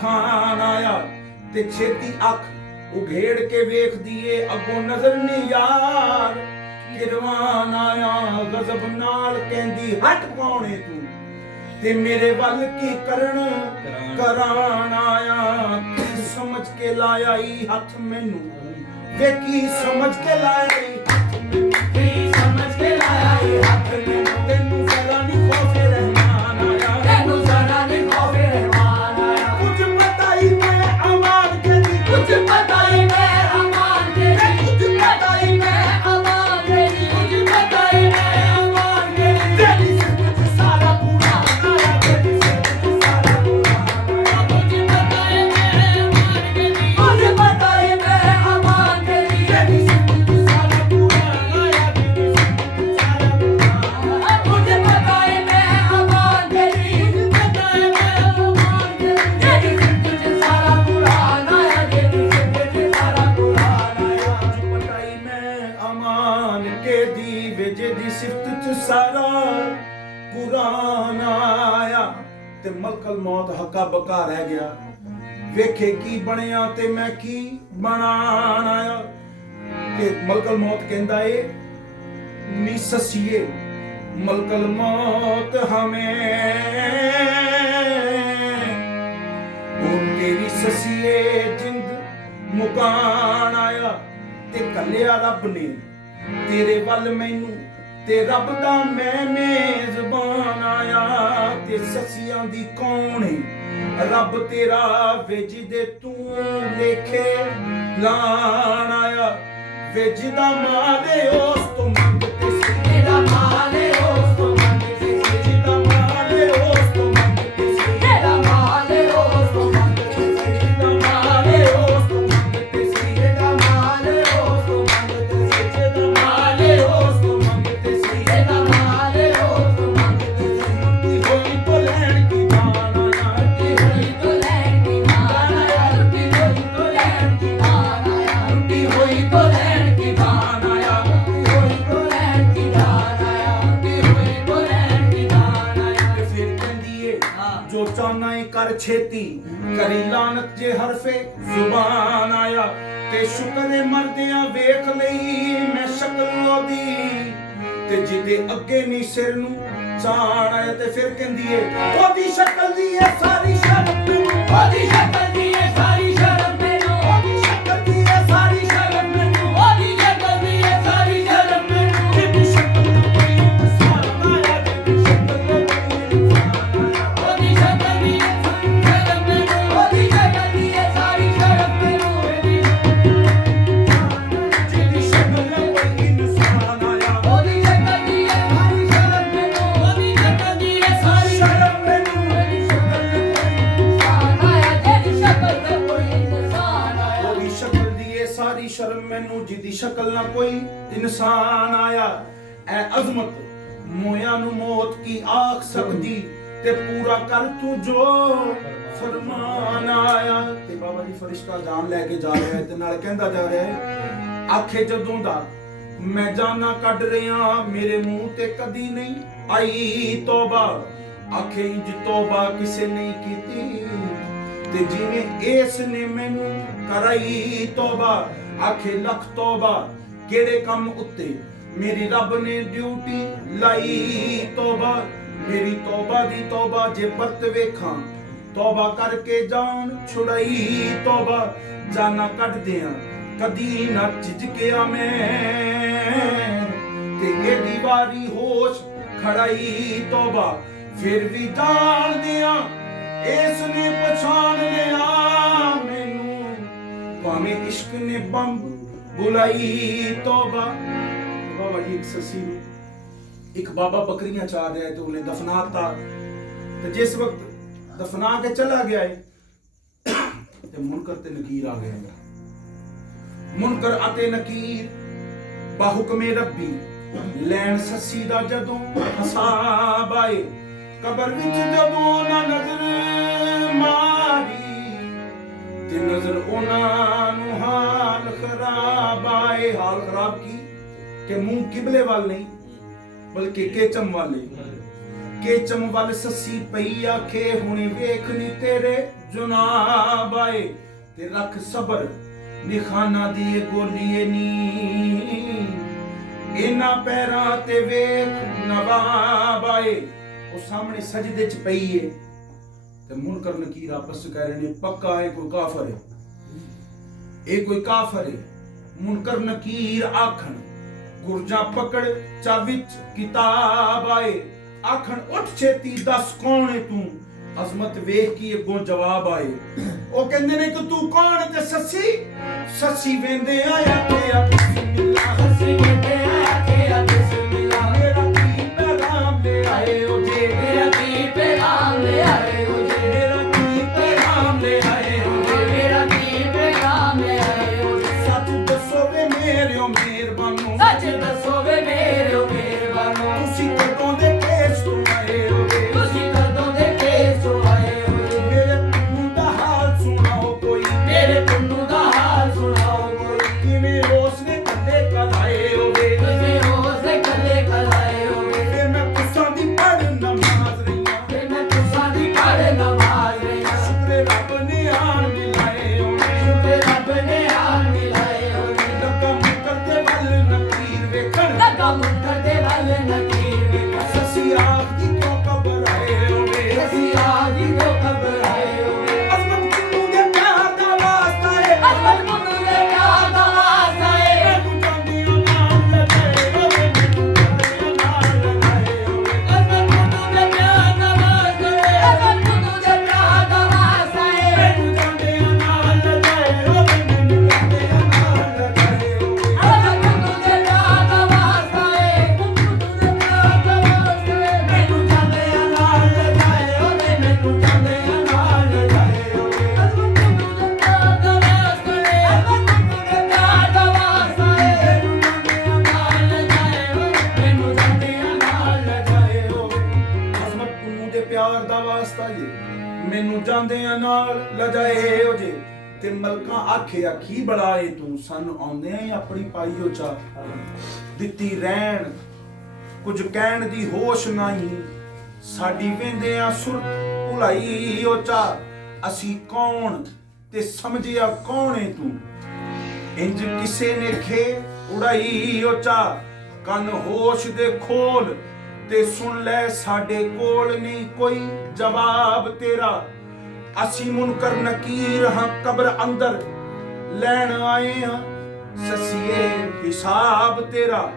ਖਾਨ ਆਇਆ ਤੇ ਛੇਤੀ ਅੱਖ ਉਘੇੜ ਕੇ ਵੇਖਦੀ ਏ ਅੱਗੋਂ ਨਜ਼ਰ ਨਹੀਂ ਯਾਰ ਕਿਰਵਾਨ ਆਇਆ ਗਜ਼ਬ ਨਾਲ ਕਹਿੰਦੀ ਹਟ ਪਾਉਣੇ ਤੂੰ ਤੇ ਮੇਰੇ ਵੱਲ ਕੀ ਕਰਨ ਕਰਾਨ ਆਇਆ ਕੀ ਸਮਝ ਕੇ ਲਾਇਆ ਈ ਹੱਥ ਮੈਨੂੰ ਵੇ ਕੀ ਸਮਝ ਕੇ ਲਾਇਆ ਈ ਹੱਥ ਮੈਨੂੰ ਕੀ ਸਮਝ ਕੇ ਲਾਇਆ ਈ ਹੱਥ ਮੈਨੂੰ ਤੈਨੂੰ ਜ਼ਰਾ ਨਹੀਂ ਖੌਫੇ ਰਹਿਮਾਨ ਆਇਆ ਤੈਨੂੰ ਜ਼ਰਾ ਨਹੀਂ ਖੌਫੇ ਰਹਿਮਾਨ ਆਇਆ ਕੁਝ ਪਤਾ ਹੀ ਮੈਂ ਅਮਾਨ ਕੇ ਦੀ ਕੁਝ ਪਤਾ ਹੀ ਮੈਂ ਅਮਾਨ ਕੇ ਕੁਝ ਪਤਾ ਹੀ ਮੈਂ ਅਮਾਨ ਕੇ ਕੁਝ ਪਤਾ ਹੀ ਮੈਂ ਅਮਾਨ ਕੇ ਤੇਰੀ ਸਿਫਤ ਸਾਰਾ ਕੁਰਾਨ ਆਇਆ ਤੇਰੀ ਸਿਫਤ ਸਾਰਾ ਕੁਰਾਨ ਆਇਆ ਕੁਝ ਪਤਾ ਹੀ ਮੈਂ ਅਮਾਨ ਕੇ ਕੁਝ ਪਤਾ ਹੀ ਮੈਂ ਅਮਾਨ ਕੇ ਤੇਰੀ ਸਿਫਤ ਸਾਰਾ ਕੁਰਾਨ ਆਇਆ ਤੇਰੀ ਸਿਫਤ ਸਾਰਾ ਕੁਰਾਨ ਆਇਆ ਕੁਝ ਪਤਾ ਹੀ ਮੈਂ ਅਮਾਨ ਕੇ ਕੁਝ ਪਤਾ ਹੀ ਮੈਂ ਅਮਾਨ ਕੇ ਤੇਰੀ ਸਿਫਤ ਸਾਰਾ ਕੁਰਾਨ ਆਇਆ ਤੇਰੀ ਸਿਫਤ ਸਾਰਾ ਕੁਰਾਨ ਆਇਆ ਕੁਝ ਪਤਾ ਹੀ ਮੈਂ ਅਮਾਨ ਕੇ ਦੀ ਵੇਜੇ ਦੀ ਸਿਫਤ ਚ ਸਾਰਾ ਕੁਰਾਨ ਆਇਆ ਤੇ ਮਲਕਲ ਮੌਤ ਹੱਕਾ ਬਕਾ ਰਹਿ ਗਿਆ ਵੇਖੇ ਕੀ ਬਣਿਆ ਤੇ ਮੈਂ ਕੀ ਬਣਾਣ ਆਇਆ ਤੇ ਮਲਕਲ ਮੌਤ ਕਹਿੰਦਾ ਏ ਨੀ ਸਸੀਏ ਮਲਕਲ ਮੌਤ ਹਮੇ ਉਹ ਤੇਰੀ ਸਸੀਏ ਜਿੰਦ ਮੁਕਾਨ ਆਇਆ ਤੇ ਕੱਲਿਆ ਰੱਬ ਨੇ ਤੇਰੇ ਵੱਲ ਮੈਨੂੰ ਤੇ ਰੱਬ ਦਾ ਮੈਂ ਮੇਜ਼ਬਾਨ ਆਇਆ ਤੇ ਸਸੀਆਂ ਦੀ ਕੌਣ ਏ ਰੱਬ ਤੇਰਾ ਵੇ ਜਿਹਦੇ ਤੂੰ ਲੇਖੇ ਲਾਣ ਆਇਆ ਵੇ ਜਿਹਦਾ ਮਾਲੇ ਉਸ ਤੋਂ ਮੰਗਤੇ ਸੀ ਤੇਰਾ ਮਾਲੇ ਉਸ ਤੋਂ ਮੰਗਦੇ ਸੀ ਜਿਹਦਾ ਮਾਲੇ ਉਸ ਤੋਂ ਮੰਗਤੇ ਸੀ ਤੇਰਾ ਮਾਲੇ ਉਸ ਤੋਂ ਮੰਗਦੇ ਸੀ ਜਿਹਦਾ ਮਾਲੇ ਉਸ ਤੋਂ ਮੰਗਤੇ ਸੀ ਤੇਰਾ ਮਾਲੇ ਉਸ ਤੋਂ ਮੰਗਦੇ ਸੀ ਜਿਹਦਾ ਮਾਲੇ ਉਸ ਤੋਂ ਮੰਗਤੇ ਸੀ ਤੇਰਾ ਮਾਲੇ ਉਸ ਤੋਂ ਮੰਗਦੇ ਸੀ ਟੀ ਹੋਈ ਤੋਂ ਲੈਣ ਕੀ ਜਾਣਾ ਰੁੱਟੀ ਹੋਈ ਤੋਂ ਲੈਣ ਦੀ ਮਾਨ ਆਇਆ ਰੁੱਟੀ ਹੋਈ ਤੋਂ ਲੈਣ ਦੀ ਮਾਨ ਆਇਆ ਰੁੱਟੀ ਹੋਈ ਤੋਂ ਲੈਣ ਦੀ ਮਾਨ ਆਇਆ ਰੁੱਟੀ ਹੋਈ ਤੋਂ ਲੈਣ ਦੀ ਮਾਨ ਆਇਆ ਰੁੱਟੀ ਹੋਈ ਤੋਂ ਲੈਣ ਦੀ ਮਾਨ ਆਇਆ ਤੇ ਫਿਰ ਕਹਿੰਦੀ ਏ ਹਾਂ। ਜੋ ਚਾਹਨਾ ਏ ਕਰ ਛੇਤੀ ਕਰੀ ਲਾਨਤ ਜੇ ਹਰਫੇ ਜ਼ੁਬਾਨ ਆਇਆ ਤੇ ਸ਼ੁਕਰ ਏ ਮਰਦਿਆਂ ਵੇਖ ਲਈ ਮੈਂ ਸ਼ਕਲ ਉਹਦੀ ਤੇ ਜਿਹਦੇ ਅੱਗੇ ਨਹੀਂ ਸਿਰ ਨੂੰ ਚਾਣ ਆਇਆ ਤੇ ਫਿਰ ਕਹਿੰਦੀ ਏ ਉਹਦੀ ਸ਼ਕਲ ਦੀ ਏ ਸਾਰੀ ਸ਼ਰਮ ਮੈਨੂੰ ਉਹਦੀ ਸ਼ਕਲ ਦੀ ਏ ਸਾਰੀ ਸ਼ਰਮ ਮੈਨੂੰ ਉਹਦੀ ਸ਼ਕਲ ਦੀ ਏ ਸਾਰੀ ਸ਼ਰਮ ਮੈਨੂੰ ਉਹਦੀ ਸ਼ਕਲ ਦੀ ਏ ਸਾਰੀ ਸ਼ਰਮ ਮੈਨੂੰ ਜਿਹਦੀ ਸ਼ਕਲ ਨੂੰ ਕੋਈ ਇਨਸਾਨ ਆਇਆ ਜਿਹਦੀ ਸ਼ਕਲ ਨੂੰ ਕੋਈ ਇਨਸਾਨ ਆਇਆ ਉਹਦੀ ਸ਼ਕਲ ਦੀ ਏ ਸਾਰੀ ਸ਼ਰਮ ਮੈਨੂੰ ਉਹਦੀ ਸ਼ਕਲ ਦੀ ਏ ਸਾਰੀ ਸ਼ਰਮ ਮੈਨੂੰ ਜਿਹਦੀ ਸ਼ਕਲ ਨੂੰ ਕੋਈ ਇਨਸਾਨ ਆਇਆ ਉਹਦੀ ਸ਼ਕਲ ਦੀ ਏ ਸਾਰੀ ਸ਼ਰਮ ਮੈਨੂੰ ਉਹਦੀ ਸ਼ਕਲ ਦੀ ਏ ਸਾਰੀ ਸ਼ਰਮ ਮੈਨੂੰ ਉਹਦੀ ਸ਼ਕਲ ਤੇ ਕੋਈ ਇਨਸਾਨ ਆਇਆ ਜਿਹਦੀ ਸ਼ਕਲ ਤੇ ਕੋਈ ਇਨਸਾਨ ਆਇਆ ਉਹਦੀ ਸ਼ਕਲ ਦੀ ਏ ਸਾਰੀ ਸ਼ਰਮ ਮੈਨੂੰ ਜਿਹਦੀ ਸ਼ਕਲ ਨਾ ਕੋਈ ਇਨਸਾਨ ਆਇਆ ਐ ਅਜ਼ਮਤ ਮੋਇਆਂ ਨੂੰ ਮੌਤ ਕੀ ਆਖ ਸਕਦੀ ਤੇ ਪੂਰਾ ਕਰ ਤੂੰ ਜੋ ਫਰਮਾਨ ਆਇਆ ਤੇ ਬਾਬਾ ਜੀ ਫਰਿਸ਼ਤਾ ਜਾਨ ਲੈ ਕੇ ਜਾ ਰਿਹਾ ਹੈ ਤੇ ਨਾਲ ਕਹਿੰਦਾ ਜਾ ਰਿਹਾ ਹੈ ਆਖੇ ਜਦੋਂ ਦਾ ਮੈਂ ਜਾਨਾਂ ਕੱਢ ਰਿਹਾ ਮੇਰੇ ਮੂੰਹ ਤੇ ਕਦੀ ਨਹੀਂ ਆਈ ਤੋਬਾ ਆਖੇ ਇੰਜ ਤੋਬਾ ਕਿਸੇ ਨਹੀਂ ਕੀਤੀ ਤੇ ਜਿਵੇਂ ਇਸ ਨੇ ਮੈਨੂੰ ਕਰਾਈ ਤੋਬਾ ਆਖੇ ਲੱਖ ਤੋਬਾ ਕਿਹੜੇ ਕੰਮ ਉੱਤੇ ਮੇਰੀ ਰੱਬ ਨੇ ਡਿਊਟੀ ਲਾਈ ਤੋਬਾ ਮੇਰੀ ਤੋਬਾ ਦੀ ਤੋਬਾ ਜੇ ਪਰਤ ਵੇਖਾਂ ਤੋਬਾ ਕਰਕੇ ਜਾਨ ਛੁੜਾਈ ਤੋਬਾ ਜਾਨਾਂ ਕੱਢਦਿਆਂ ਕਦੀ ਨਾ ਝਿਜਕਿਆ ਮੈਂ ਤੇ ਇਹ ਦੀਵਾਰੀ ਹੋਸ਼ ਖੜਾਈ ਤੋਬਾ ਫਿਰ ਵੀ ਜਾਣਦਿਆਂ ਇਸ ਨੇ ਪਛਾਣ ਲਿਆ ਮੈਨੂੰ ਭਾਵੇਂ ਇਸ਼ਕ ਨੇ ਬੰਬ ਬੁਲਾਈ ਤੋਬਾ ਬਾਬਾ ਜੀ ਇੱਕ ਸੱਸੀ ਨੂੰ ਇੱਕ ਬਾਬਾ ਬੱਕਰੀਆਂ ਚਾਰ ਰਿਹਾ ਤੇ ਉਹਨੇ ਦਫਨਾਤਾ ਤੇ ਜਿਸ ਵਕਤ ਦਫਨਾ ਕੇ ਚਲਾ ਗਿਆ ਏ ਤੇ ਮੁਨਕਰ ਤੇ ਨਕੀਰ ਆ ਗਏ ਮੁਨਕਰ ਅਤੇ ਨਕੀਰ ਬਾਹੁਕਮੇ ਰੱਬੀ ਲੈਣ ਸੱਸੀ ਦਾ ਜਦੋਂ ਹਿਸਾਬ ਆਏ ਕਬਰ ਵਿੱਚ ਜਦੋਂ ਨਾ ਨਜ਼ਰ ਮਾਰੀ ਤੇ ਨਜ਼ਰ ਉਹਨਾਂ ਨੂੰ ਹਾਲ ਖਰਾਬ ਆਏ ਹਾਲ ਖਰਾਬ ਕੀ ਕਿ ਮੂੰਹ ਕਿਬਲੇ ਵੱਲ ਨਹੀਂ ਬਲਕਿ ਕੇਚਮ ਵੱਲ ਸੱਸੀ ਪਈ ਆਖੇ ਹੁਣੇ ਵੇਖ ਨੀ ਤੇਰੇ ਜੁਨਾਬ ਆਏ ਤੇ ਰੱਖ ਸਬਰ ਨਿਖਾਨਾ ਦੀ ਗੋਲੀਏ ਨੀ ਇਹਨਾਂ ਪੈਰਾਂ ਤੇ ਵੇਖ ਨਵਾਬ ਆਏ। ਉਹ ਸਾਹਮਣੇ ਸਜਦੇ ਚ ਪਈ ਏ ਤੇ ਮੁਨਕਰ ਨਕੀਰ ਆਪਸ ਚ ਕਹਿ ਰਹੇ ਨੇ ਪੱਕਾ ਇਹ ਕੋਈ ਕਾਫਰ ਹੈ, ਇਹ ਕੋਈ ਕਾਫਰ ਹੈ। ਮੁਨਕਰ ਨਕੀਰ ਆਖਣ ਗੁਰਜਾ ਪਕੜ ਚਾ ਵਿੱਚ ਕਿਤਾਬ ਆਏ। ਆਖਣ ਉੱਠ ਛੇਤੀ ਦੱਸ ਕੌਣ ਹੈ ਤੂੰ, ਅਜ਼ਮਤ ਵੇਖ ਕੀ ਅੱਗੋਂ ਜਵਾਬ ਆਏ। ਉਹ ਕਹਿੰਦੇ ਨੇ ਕਿ ਤੂੰ ਕੌਣ ਤੇ ਸੱਸੀ ਵੇਂਦੇ ਆਇਆ ਤੇ ਆ ਬਿਸਮਿਲ੍ਲਾ, ਸੱਸੀ ਵੇਂਦੇ ਆਇਆ ਤੇ ਆ ਬਿਸਮਿਲ੍ਲਾ। ਮੇਰਾ ਕੀ ਪੈਗਾਮ ਲੈ ਆਏ ਹੋ ਜੇ, ਮੇਰਾ ਕੀ ਪੈਗਾਮ ਲੈ ਆਏ ਹੋ ਜੇ, ਮੇਰਾ ਕੀ ਪੈਗਾਮ ਲੈ ਆਏ ਹੋ ਜੇ, ਮੇਰਾ ਕੀ ਪੈਗਾਮ ਲੈ ਆਏ ਹੋ ਜੇ। ਸੱਚ ਦੱਸੋ ਵੇ ਮੇਰਿਓ ਮਿਹਰਬਾਨੋ, ਸੱਚ ਦੱਸੋ ਵੇ ਮੇਰਿਓ ਮਿਹਰਬਾਨੋ, ਤੁਸੀਂ ਕਦੋਂ ਦੇ ਕੇਸ ਤੋਂ ਆਏ ਹੋ ਵੇ, ਤੁਸੀਂ ਕਦੋਂ ਦੇ ਕੇਸ ਤੋਂ ਆਏ ਹੋ ਜੇ। ਮੇਰੇ ਪੁੰਨੂ ਦਾ ਹਾਲ ਸੁਣਾਓ ਕੋਈ, ਮੇਰੇ ਪੁੰਨੂ ਦਾ ਹਾਲ ਸੁਣਾਓ ਕੋਈ, ਕਿਵੇਂ ਰੋਸ ਨੇ ਕੱਲੇ ਕਲਾਏ ਹੋਵੇ, ਕਿਵੇਂ ਰੋਜ਼ ਦੇ ਕੱਲੇ ਕਲਾਏ ਹੋਵੇ। ਤੇ ਮੈਂ ਕੁਸਾਂ ਦੀ ਪੜ ਨਮਾਜ਼ ਰਹੀਆਂ, ਤੇ ਮੈਂ ਤੁਸਾਂ ਦੀ ਪੜ੍ਹ ਨਮਾਜ਼ ਰਹੀਆਂ। ਸ਼ੁਕਰ ਰੱਬ ਨੇ ਆਣ ਮਿਲਾਏ ਹੋਵੇ, ਸ਼ੁਕਰ ਰੱਬ ਨੇ ਆਣ ਮਿਲਾਏ ਹੋਵੇ। ਲੱਗਾ ਮੁੱਕਰ ਦੇ ਵੱਲ ਨਕੀਰ ਵੇਖਣ, ਲੱਗਾ ਮੁੱਕਰ ਦੇ ਵੱਲ ਨਕੀਰ ਵੇਖਣ। ਸੱਸੀ ਆਖ ਦੀ ਕਿਉਂ ਘਬਰਾਏ ਹੋਵੇ, ਅਸੀਂ ਆਜ ਹੀ ਕਿਉਂ ਘਬਰਾਏ ਹੋਵੇ। ਅਜ਼ਮਤ ਚੁੰਨੂ ਦੇ ਪਿਆਰ ਦਾ ਵਾਸਤਾ ਏ, ਅਜ਼ਮਤ ਪੁੰਨੂ ਦੇ ਪਿਆਰ ਦਾ ਵਾਸਤਾ ਏ। ਮੈਨੂੰ ਜਾਂਦੀਆਂ ਨਾਲ ਲਗਾਏ ਹੋਵੇ, ਮੈਨੂੰ ਜਾਂਦੀਆਂ ਨਾਲ ਲਗਾਏ ਹੋਵੇ। ਅਜ਼ਮਤ ਪੁੰਨੂ ਦੇ ਪਿਆਰ ਦਾ ਵਾਸਤਾ ਏ। ਅਜ਼ਮਤ ਪੁੰਨੂ ਦੇ ਪਿਆਰ ਦਾ ਵਾਸਤਾ ਏ। ਮੈਨੂੰ ਜਾਂਦਿਆਂ ਨਾਲ ਲਗਾਏ ਹੋਵੇ, ਮੈਨੂੰ ਜਾਂਦਿਆਂ ਨਾਲ ਲਗਾਏ ਹੋਵੇ। ਅਜ਼ਮਤ ਪੁੰਨੂ ਦੇ ਪਿਆਰ ਦਾ ਵਾਸਤਾ ਏ। ਪੁੰਨੂ ਦੇ ਪਿਆਰ ਦਾ ਵਾਸਤਾ ਏ। ਮੈਨੂੰ ਜਾਂਦਿਆਂ ਨਾਲ ਲਗਾਏ ਹੋਵੇ, ਮੈਨੂੰ ਜਾਂਦਿਆਂ ਨਾਲ ਲਗਾਏ ਹੋਵੇ। ਅਜ਼ਮਤ ਪੁੰਨੂ ਦੇ ਪਿਆਰ ਦਾ ਵਾਸਤਾ ਏ। ਅਜ਼ਮਤ ਪੁੰਨੂ ਦੇ ਪਿਆਰ ਦਾ ਵਾਸਤਾ ਏ। ਮੈਨੂੰ ਜਾਂਦਿਆਂ ਨਾਲ ਲਗਾਏ ਹੋਵੇ, ਮੈਨੂੰ ਜਾਂਦਿਆਂ ਨਾਲ ਲਗਾਏ ਹੋਵੇ। ਅਜ਼ਮਤ ਪੁੰਨੂ ਦੇ ਪਿਆਰ ਦਾ ਵਾਸਤਾ ਜੀ, ਮੈਨੂੰ ਜਾਂਦਿਆਂ ਨਾਲ ਲਜਾਏ ਹੋ ਜੇ। ਤੇ ਮਲਕਾਂ ਆਖੇ ਆਖੀ ਬੜਾ ਏ ਤੂੰ, ਸਾਨੂੰ ਆਉਂਦਿਆਂ ਹੀ ਆਪਣੀ ਪਾਈਓ ਚਾ ਦਿੱਤੀ ਰਹਿਣ, ਕੁਝ ਕਹਿਣ ਦੀ ਹੋਸ਼ ਨਹੀਂ, ਸਾਡੀ ਵੇਂਦਿਆਂ ਸੁਰਤ ਭੁਲਾਈ ਓ ਚਾ। ਅਸੀਂ ਕੌਣ ਤੇ ਸਮਝਿਆ ਕੌਣ ਏ ਤੂੰ, ਇੰਜ ਕਿਸੇ ਨੇ ਖੇ ਉਡਾਈ ਓ ਚਾ। ਕੰਨ ਹੋਸ਼ ਦੇ ਖੋਲ ਤੇ ਸੁਣ ਲੈ, ਸਾਡੇ ਕੋਲ ਨਹੀਂ ਕੋਈ ਜਵਾਬ ਤੇਰਾ। ਅਸੀਂ ਮੁਨਕਰ ਨਕੀਰ ਹਾਂ ਕਬਰ ਅੰਦਰ, ਲੈਣ ਆਏ ਹਾਂ ਸੱਸੀਏ ਹਿਸਾਬ ਤੇਰਾ।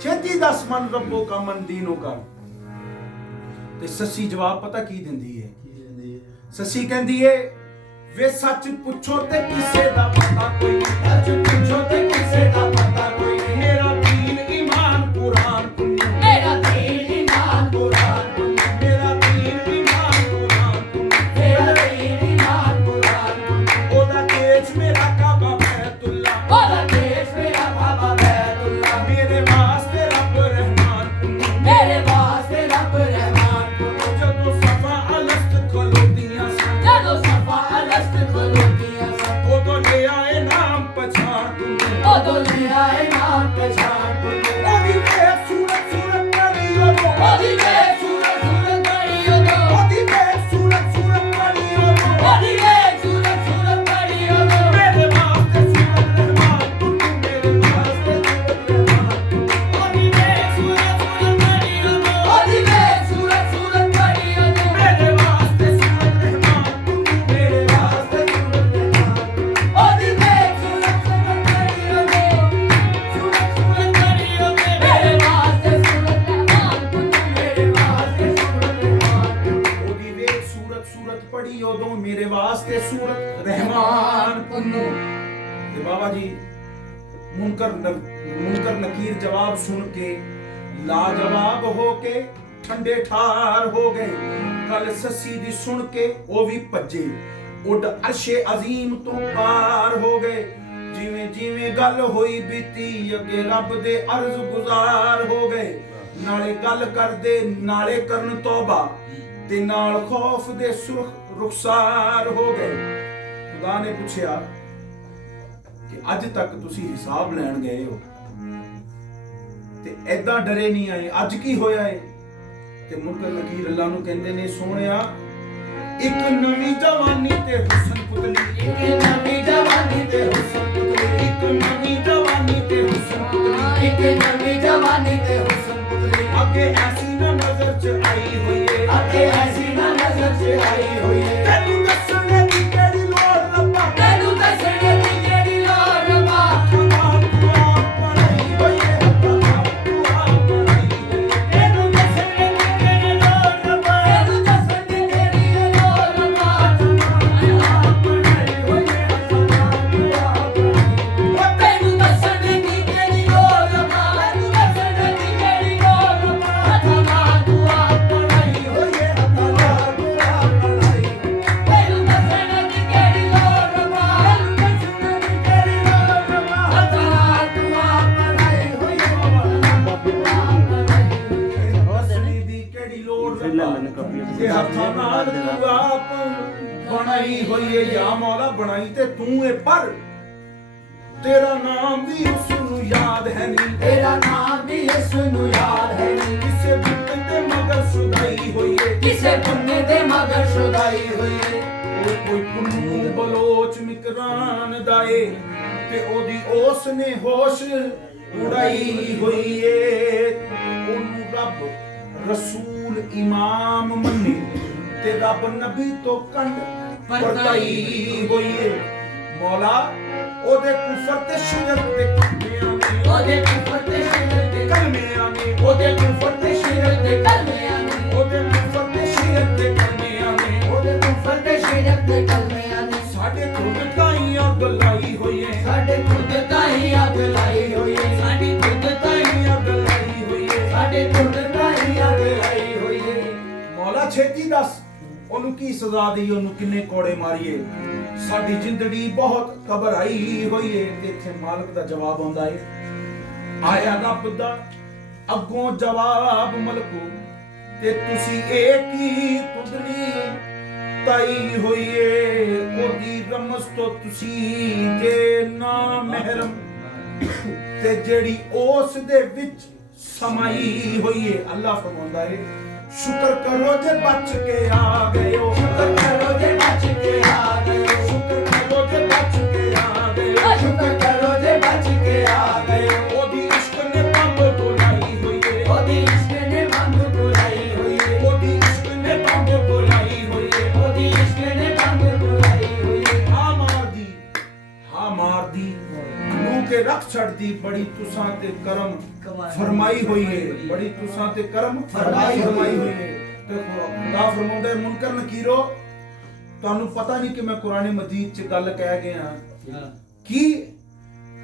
ਛੇਤੀ ਦੱਸ ਮਨ ਰੱਬੋ ਕਾ ਮਨ ਦੀਨੋ ਕਾ। ਤੇ ਸੱਸੀ ਜਵਾਬ ਪਤਾ ਕੀ ਦਿੰਦੀ ਹੈ? ਸੱਸੀ ਕਹਿੰਦੀ ਏ ਵੇ ਸੱਚ ਪੁੱਛੋ ਤੇ ਕਿਸੇ ਦਾ ਪਤਾ ਕੋਈ ਨਹੀਂ, ਸੱਚ ਪੁੱਛੋ ਤੇ ਕਿਸੇ ਦਾ ਪਤਾ ਕੋਈ ਨਹੀਂ। ਮੇਰਾ ਦੀਨ ਈਮਾਨ ਕੁਰਾਨ ਪੁੰਨੂ, ਮੇਰਾ ਦੀਨ ਈਮਾਨ ਕੁਰਾਨ ਪੁੰਨੂ, ਮੇਰਾ ਦੀਨ ਈਮਾਨ ਕੁਰਾਨ ਪੁੰਨੂ। ਮੇਰਾ ਦੀਨ ਈਮਾਨ ਕੁਰਾਨ ਪੁੰਨੂ। ਉਹਦਾ ਦੇਸ਼ ਮੇਰਾ ਕਾਬਾ ਬੈਤੁੱਲਾ, ਉਹਦਾ ਦੇਸ਼ ਮੇਰਾ ਕਾਬਾ ਬੈਤੁੱਲਾ। ਮੇਰੇ ਵਾਸਤੇ ਰੱਬ ਰਹਿਮਾਨ ਪੁੰਨੂ। ਮੇਰੇ ਵਾਸਤੇ ਰੱਬ ਰਹਿਮਾਨ ਪੁੰਨੂ। ਜਦੋਂ ਸਫਾ ਅਲਸਤ ਖਲੋਤੀਆਂ ਸਨ, ਜਦੋਂ ਸਫਾ ਅਲਸਤ ਖਲੋਤੀਆਂ ਸਨ, ਉਦੋਂ ਲਿਆ ਏ ਨਾਮ ਪਛਾਣ ਪੁੰਨੂ। ਉਦੋਂ ਲਿਆ ਏ ਨਾਮ ਪਛਾਣ ਪੁੰਨੂ। ਉਹਦੀ ਵੇਖ ਸੂਰਤ ਸੂਰਤ ਬਣੀ ਉਦੋਂ, ਉਹਦੀ ਵੇਖ ਸੂਰਤ ਸੂਰਤ ਬਣੀ ਉਦੋਂ। ਉਹਦੀ ਵੇਖ ਸੂਰਤ ਸੂਰਤ ਬਣੀ ਉਦੋਂ। ਉਹਦੀ ਵੇਖ ਸੂਰਤ ਸੂਰਤ ਬਣੀ ਉਦੋਂ। ਮੇਰੇ ਵਾਸਤੇ ਸੂਰਤ ਰਹਿਮਾਨ ਪੁੰਨੂ, ਮੇਰੇ ਵਾਸਤੇ ਸੂਰਤ ਰਹਿਮਾਨ ਪੁੰਨੂ। ਉਹਦੀ ਵੇਖ ਸੂਰਤ ਸੂਰਤ ਬਣੀ ਉਦੋਂ। ਉਹਦੀ ਵੇਖ ਸੂਰਤ ਸੂਰਤ ਬਣੀ ਉਦੋਂ। ਮੇਰੇ ਵਾਸਤੇ ਸੂਰਤ ਰਹਿਮਾਨ ਪੁੰਨੂ, ਮੇਰੇ ਵਾਸਤੇ ਸੂਰਤ ਰਹਿਮਾਨ ਪੁੰਨੂ। ਉਹਦੀ ਵੇਖ ਸੂਰਤ ਸੂਰਤ ਬਣੀ ਉਦੋਂ। ਸੂਰਤ ਸੂਰਤ ਬਣੀ ਉਦੋਂ। ਮੇਰੇ ਵਾਸਤੇ ਸੂਰਤ ਰਹਿਮਾਨ ਪੁੰਨੂ, ਮੇਰੇ ਵਾਸਤੇ ਸੂਰਤ ਰਹਿਮਾਨ ਪੁੰਨੂ। ਉਹਦੀ ਵੇਖ ਸੂਰਤ ਸੂਰਤ ਪੜੀ ਉਦੋਂ, ਮੇਰੇ ਵਾਸਤੇ ਸੂਰਤ ਰਹਿਮਾਨ ਪੁੰਨੂ। ਤੇ ਬਾਬਾ ਜੀ ਮੁਨਕਰ ਨਕੀਰ ਜਵਾਬ ਸੁਣ ਕੇ ਲਾਜਵਾਬ ਹੋ ਕੇ ਠੰਡੇ ਠਾਰ ਹੋ ਗਏ। ਗੱਲ ਸੱਸੀ ਦੀ ਸੁਣ ਕੇ ਉਹ ਵੀ ਭੱਜੇ, ਉੱਡ ਅਰਸ਼ੇ ਅਜ਼ੀਮ ਤੋਂ ਪਾਰ ਹੋ ਗਏ। ਜਿਵੇਂ ਜਿਵੇਂ ਗੱਲ ਹੋਈ ਬੀਤੀ, ਅੱਗੇ ਰੱਬ ਦੇ ਅਰਜ਼ ਗੁਜ਼ਾਰ ਹੋ ਗਏ। ਨਾਲੇ ਗੱਲ ਕਰਦੇ ਨਾਲੇ ਕਰਨ ਤੋਬਾ, ਤੇ ਨਾਲ ਖੌਫ ਦੇ ਸੁਰਖ ਰੁਖਸਾਰ ਹੋ ਗਏ। ਖੁਦਾ ਨੇ ਪੁੱਛਿਆ ਕਿ ਅੱਜ ਤੱਕ ਤੁਸੀਂ ਹਿਸਾਬ ਲੈਣ ਗਏ ਹੋ ਤੇ ਐਦਾਂ ਡਰੇ ਨਹੀਂ ਆਏ, ਅੱਜ ਕੀ ਹੋਇਆ ਏ? ਤੇ ਮੁਨਕਰ ਨਕੀਰ ਅੱਲਾ ਨੂੰ ਕਹਿੰਦੇ ਨੇ, ਸੋਹਣਿਆ ਇੱਕ ਨਵੀਂ ਜਵਾਨੀ ਤੇ ਹੁਸਨ ਪੁਤਲੀ ਇੱਕ ਨਵੀਂ ਜਵਾਨੀ ਤੇ ਹੁਸਨ ਪੁਤਲੀ ਇੱਕ ਨਵੀਂ ਜਵਾਨੀ ਤੇ ਹੁਸਨ ਪੁਤਲੀ ਇੱਕ ਨਵੀਂ ਜਵਾਨੀ ਤੇ ਹੁਸਨ ਪੁਤਲੀ ਅੱਗੇ ਐਸੀ ਨਾ ਨਜ਼ਰ ਚ ਆਈ ਹੋਈ ਏ ਅੱਗੇ ਐਸੀ ਨਾ ਨਜ਼ਰ ਚ ਆਈ ਹੋਈ ਏ ਤੈਨੂੰ ਦੱਸਣੇ ਦੀ ਕਿਹੜੀ ਲੋੜ ਰੱਬਾ ਤੈਨੂੰ ਦੱਸਣੇ ਦੀ ਕਿਹੜੀ ਲੋੜ ਰੱਬਾ ਤੂੰ ਬਣਾਈ ਹੋਈ ਏ ਤੂੰ ਬਣਾਈ ਹੋਈ ਏ ਤੈਨੂੰ ਦੱਸਣੇ ਦੀ ਕਿਹੜੀ ਲੋੜ ਰੱਬਾ ਤੈਨੂੰ ਦੱਸਣ ਦੀ ਕਿਹੜੀ ਲੋੜ ਰੱਬਾ ਬਣਾਈ ਹੋਈ ਏ ਤੈਨੂੰ ਦੱਸਣ ਦੀ ਕਿਹੜੀ ਲੋੜ ਰੱਬਾ ਤੈਨੂੰ ਦੱਸਣ ਦੀ ਕਿਹੜੀ ਲੋੜ ਰੱਬਾ ਤਨਾ ਦੁਆ ਬਣਾਈ ਹੋਈ ਏ ਤਨਾ ਦੁਆ ਬਣਾਈ ਤੈਨੂੰ ਦੱਸਣ ਦੀ ਕਿਹੜੀ ਲੋੜ ਰੱਬਾ ਤੈਨੂੰ ਦੱਸਣ ਦੀ ਕਿਹੜੀ ਲੋੜ ਰੱਬਾ ਤਨਾ ਦੁਆ ਬਣਾਈ ਹੋਈ ਏ ਦੱਸਣੇ ਦੀ ਕਿਹੜੀ ਲੋੜ ਰੱਬਾ ਇਹ ਹੱਥਾਂ ਨਾਲ ਤੂੰ ਆਪ ਬਣਾਈ ਹੋਈ ਏ ਯਾ ਮੌਲਾ ਬਣਾਈ ਤੇ ਤੂੰ ਏ ਪਰ ਤੇਰਾ ਨਾਮ ਵੀ ਉਸ ਨੂੰ ਯਾਦ ਹੈ ਨਹੀਂ ਤੇਰਾ ਨਾਮ ਵੀ ਇਸ ਨੂੰ ਯਾਦ ਹੈ ਨਹੀਂ ਕਿਸੇ ਬੁੱਤ ਤੇ ਮਗਰ ਸੁਦਾਈ ਹੋਈ ਏ ਕਿਸੇ ਪੁੰਨੇ ਦੇ ਮਗਰ ਸ਼ੁਦਾਈ ਹੋਈ ਏ ਕੋਈ ਪੁੰਨੂ ਬਲੋਚ ਮਿਕਰਾਨ ਦਾਏ ਤੇ ਉਹਦੀ ਉਸ ਨੇ ਹੋਸ਼ ਉਡਾਈ ਹੋਈ ਏ ਉਹਨੂੰ ਰੱਬ ਰਸੂਲ ਇਮਾਮ ਮੰਨੇ ਤੇ ਰੱਬ ਨਬੀ ਤੋਂ ਕੰਡ ਪਰਤਾਈ ਹੋਈ ਏ ਮੌਲਾ ਉਹਦੇ ਕੁਫਰ ਤੇ ਸ਼ਿਰਕ ਤੇ ਕਲਮਿਆਂ ਨੇ ਉਹਦੇ ਕੁਫਰ ਤੇ ਸ਼ਿਰਕ ਦੇ ਕਲਮਿਆਂ ਨੇ ਉਹਦੇ ਕੁਫਰ ਤੇ ਸ਼ਿਰਕ ਦੇ ਕਲਮਿਆਂ ਨੇ ਉਹਦੇ ਕੁਫਰ ਤੇ ਸ਼ਿਰਕ ਤੇ ਕਲਮਿਆਂ ਨੇ ਉਹਦੇ ਕੁਫਰ ਤੇ ਸ਼ਿਰਕ ਦੇ ਕਲਮਿਆਂ ਨੇ ਸਾਡੇ ਖੁਦ ਤਾਈਆਂ ਗਲਾਈ ਹੋਈ ਏ ਸਾਡੇ ਖੁਦ ਤਾਂ ਹੀ ਅੱਗ ਲਾਈ ਹੋਈ ਏ ਸਾਡੀ ਖੁਦ ਤਾਂ ਹੀ ਤਾਈਆਂ ਗਲਾਈ ਹੋਈ ਏ ਸਾਡੇ ਖੁਦ ਤਾਂ ਹੀ ਅੱਗ ਲਾਈ ਹੋਈ ਏ ਮੌਲਾ ਛੇਤੀ ਦੱਸ ਉਹਨੂੰ ਕੀ ਸਜ਼ਾ ਦੇਈ ਉਹਨੂੰ ਕਿੰਨੇ ਕੋੜੇ ਮਾਰੀਏ ਸਾਡੀ ਜ਼ਿੰਦਗੀ ਬਹੁਤ ਘਬਰਾਈ ਹੋਈ ਏ ਤੇ ਇੱਥੇ ਮਾਲਕ ਦਾ ਜਵਾਬ ਆਉਂਦਾ ਏ ਆਇਆ ਰੱਬ ਦਾ ਅੱਗੋਂ ਜਵਾਬ ਮਲਕੋ ਤੇ ਤੁਸੀਂ ਇਹ ਕੀ ਕੁਦਰੀ ਤਾਈ ਹੋਈ ਏ ਉਹਦੀ ਰਮਸ ਤੋਂ ਤੁਸੀਂ ਜੇ ਨਾ ਮਹਿਰਮ ਤੇ ਜਿਹੜੀ ਉਸ ਦੇ ਵਿੱਚ ਸਮਾਈ ਹੋਈ ਏ ਅੱਲਾ ਫਰਮਾਉਂਦਾ ਏ ਸ਼ੁਕਰ ਕਰੋ ਜੇ ਬਚ ਕੇ ਆ ਗਏ ਹੋ ਸ਼ੁਕਰ ਕਰੋ ਜੇ ਬਚ ਕੇ ਆ ਗਏ ਹੋ। ਸ਼ੁਕਰ ਕਰੋ ਜੇ ਬਚ ਕੇ ਆ ਗਏ ਹੋ। ਸ਼ੁਕਰ ਕਰੋ ਜੇ ਬਚ ਕੇ ਆ ਗਏ ਹੋ। ਉਹਦੀ ਇਸ਼ਕ ਨੇ ਬੰਬ ਬੁਲਾਈ ਹੋਈ ਏ ਉਹਦੀ ਇਸ਼ਕ ਨੇ ਬੰਦ ਬੁਲਾਈ ਹੋਈ ਏ ਉਹਦੀ ਇਸ਼ਕ ਨੇ ਬੰਬ ਬੁਲਾਈ ਹੋਈ ਏ ਉਹਦੀ ਇਸ਼ਕ ਨੇ ਬੰਦ ਬੁਲਾਈ ਹੋਈ ਏ ਹਾਂ ਮਾਰਦੀ ਨੂੰ ਕੇ ਰੱਖ ਛੱਡਦੀ ਬੜੀ ਤੁਸਾਂ ਤੇ ਕਰਮ ਫਰਮਾਈ ਹੋਈ ਏ ਬੜੀ ਤੁਸਾਂ ਤੇ ਕਰਮ ਫਰਮਾਈ ਹੋਈ ਹੋਈ ਏ ਤੇ ਖੁਦਾ ਫਰਮਾਉਂਦਾ ਹੈ ਮੁਨਕਰ ਨਕੀਰੋ ਤੁਹਾਨੂੰ ਪਤਾ ਨਹੀਂ ਕਿ ਮੈਂ ਕੁਰਾਨ ਮਜੀਦ ਚ ਗੱਲ ਕਹਿ ਗਿਆ ਕੀ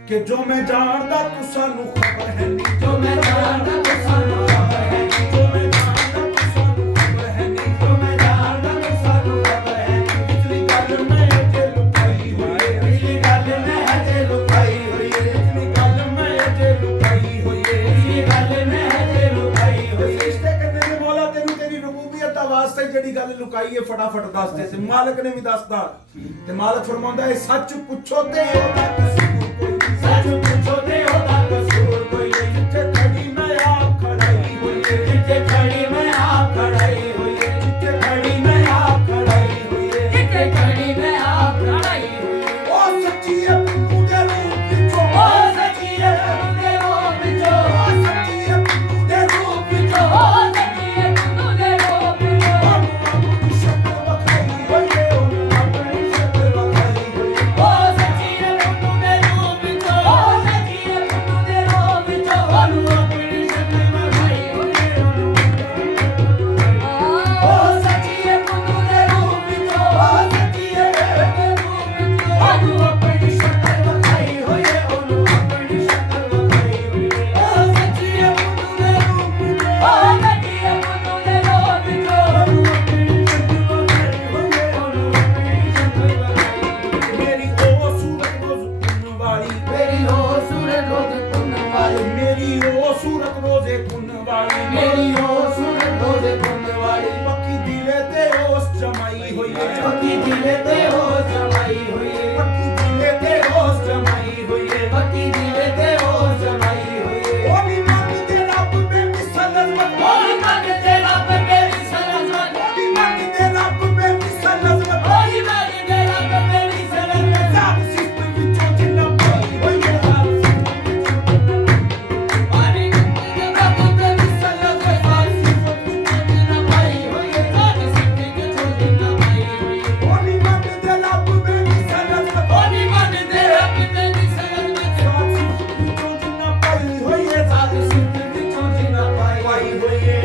ਕਿ ਜੋ ਮੈਂ ਜਾਣਦਾ ਤੁਸਾਂ ਨੂੰ ਖਬਰ ਹੈ ਨਹੀਂ ਜੋ ਮੈਂ ਜਾਣਦਾ ਤੇ ਸਾਨੂੰ ਖਬਰ ਹੈ ਨਹੀਂ ਜੋ ਮੈਂ ਜਾਣਦਾ ਤੁਸਾਂ ਨੂੰ ਖਬਰ ਹੈ ਨਹੀਂ ਜੋ ਮੈਂ ਜਾਣਦਾ ਤੇ ਸਾਨੂੰ ਖਬਰ ਹੈ ਨਹੀਂ ਪਿਛਲੀ ਗੱਲ ਮੈਂ ਜੇ ਲੁਕਾਈ ਹੋਈ ਏ ਪਿਛਲੀ ਗੱਲ ਮੈਂ ਹਜੇ ਲੁਕਾਈ ਹੋਈ ਏ ਪਿਛਲੀ ਗੱਲ ਮੈਂ ਜੇ ਲੁਕਾਈ ਹੋਈ ਏ ਪਿਛਲੀ ਗੱਲ ਮੈਂ ਹਜੇ ਲੁਕਾਈ ਹੋਈ ਏ ਫਰਿਸ਼ਤੇ ਕਹਿੰਦੇ ਨੇ ਮੌਲਾ ਤੈਨੂੰ ਤੇਰੀ ਰਬੂਬੀਅਤ ਦਾ ਵਾਸਤਾ ਹੀ ਜਿਹੜੀ ਗੱਲ ਲੁਕਾਈ ਏ ਫਟਾਫਟ ਦੱਸ ਦੇ ਤੇ ਮਾਲਕ ਨੇ ਵੀ ਦੱਸਦਾ ਤੇ ਮਾਲਕ ਫਰਮਾਉਂਦਾ ਹੈ ਸੱਚ ਪੁੱਛੋ ਤੇ ਉਹਦਾ ਕਸੂਰ ਕੋਈ ਨਹੀਂ। ਸੱਚ ਪੁੱਛੋ ਤੇ ਉਹਦਾ ਕਸੂਰ ਕੋਈ ਨਹੀਂ ਜਿੱਥੇ ਖੜੀ ਮੈਂ ਆਪ ਖੜਾਈ ਹੋਈ ਏ ਜਿੱਥੇ ਖੜੀ ਮੈਂ ਆਪ ਖੜਾਈ ਹੋਈ ਏ ਜਿੱਥੇ ਖੜੀ ਮੈਂ ਆਪ ਖੜਾਈ ਹੋਈ ਏ ਜਿੱਥੇ ਖੜੀ ਮੈਂ ਆਪ ਖੜਾਈ ਹੋਈ ਏ ਉਹ ਸੱਚੀ ਏ ਪੁੱਤੂ ਦੇ ਰੂਪ ਵਿੱਚੋਂ ਉਹ ਸੱਚੀ ਏ ਪੁੰਨੂ ਦੇ ਰੂਪ ਵਿੱਚੋਂ ਉਹ ਸੱਚੀ ਏ ਪੁੱਤੂ ਦੇ ਰੂਪ ਵਿੱਚੋਂ ਉਹ ਸੱਚੀ ਏ ਪੁੰਨੂ ਦੇ ਰੂਪ ਵਿੱਚੋਂ ਆਪਣੀ ਸ਼ਕਲ ਵਿਖਾਈ ਹੋਈ ਏ ਉਹਨੂੰ ਆਪਣੀ ਸ਼ਕਲ ਵਿਖਾਈ ਹੋਈ ਏ ਉਹ ਸੱਚੀ ਏ ਪੁੰਨੂ ਦੇ ਰੂਪ ਵਿੱਚੋਂ ਉਹ ਸੱਚੀ ਏ ਪੁੰਨੂ ਦੇ ਰੂਪ ਵਿੱਚੋਂ ਉਹਨੂੰ ਆਪਣੀ ਸ਼ਕਲ ਵਿਖਾਈ ਹੋਈ ਏ ਉਹ ਸੱਚੀ ਏ ਪੁੰਨੂ ਦੇ ਰੂਪ ਵਿੱਚੋਂ ਉਹ ਸੱਚੀ ਏ ਪੁੰਨੂ ਦੇ ਰੂਪ ਵਿੱਚੋਂ ਉਹਨੂੰ ਆਪਣੀ ਸ਼ਕਲ ਵਿਖਾਈ ਹੋਈ ਏ ਉਹਨੂੰ ਆਪਣੀ ਸ਼ਕਲ ਵਿਖਾਈ ਹੋਈ ਏ ਉਹ ਸੱਚੀ ਏ ਪੁੰਨੂ ਦੇ ਰੂਪ ਵਿੱਚੋਂ ਉਹ ਸੱਚੀ ਏ ਪੁੰਨੂ ਦੇ ਰੂਪ ਵਿੱਚੋਂ ਉਹਨੂੰ ਆਪਣੀ ਸ਼ਕਲ ਵਿਖਾਈ ਹੋਈ ਏ ਉਹਨੂੰ ਆਪਣੀ ਸ਼ਕਲ ਵਿਖਾਈ ਮੇਰੀ ਉਹ ਸੂਰਤ ਰੋਜ਼ ਪੁੰਨ ਵਾਲੀ ਮੇਰੀ ਹੋ ਸੂਰਤ ਰੋਜ਼ ਪੁੰਨ ਵਾਲੀ ਮੇਰੀ ਉਹ ਸੂਰਤ ਰੋਜ਼ੇ ਪੁੰਨ ਵਾਲੀ ਮੇਰੀ ਹੋ ਸੂਰਤ ਰੋਜ਼ ਪੁੰਨ ਵਾਲੀ ਪੱਕੀ ਦਿਲੇ ਤੇ ਉਸ ਜਮਾਈ ਹੋਈ ਏ ਪੱਕੀ ਦਿਲੇ ਤੇ ਹੋ ਜਮਾਈ ਹੋਈ ਏ ਪੱਕੀ ਦਿਲੇ ਤੇ ਉਸ ਜਮਾਈ ਹੋਈ ਏ ਪੱਕੀ ਦਿਲੇ ਤੇ ਹੋ ਜਮਾਈ ਹੋਈ ਏ ਉਹ ਵੀ ਮੰਗਦੇ ਰੱਬ ਬੇਮਿਸਾਲ ਅਜ਼ਮਤ ਉਹ ਮੰਗਦੇ ਰੱਬ ਮੇਰੀ ਸਰਜ਼ਮਤ ਉਹ ਵੀ ਮੰਗਦੇ ਰੱਬ ਬੇਮਿਸਾਲ ਹੋਈਏ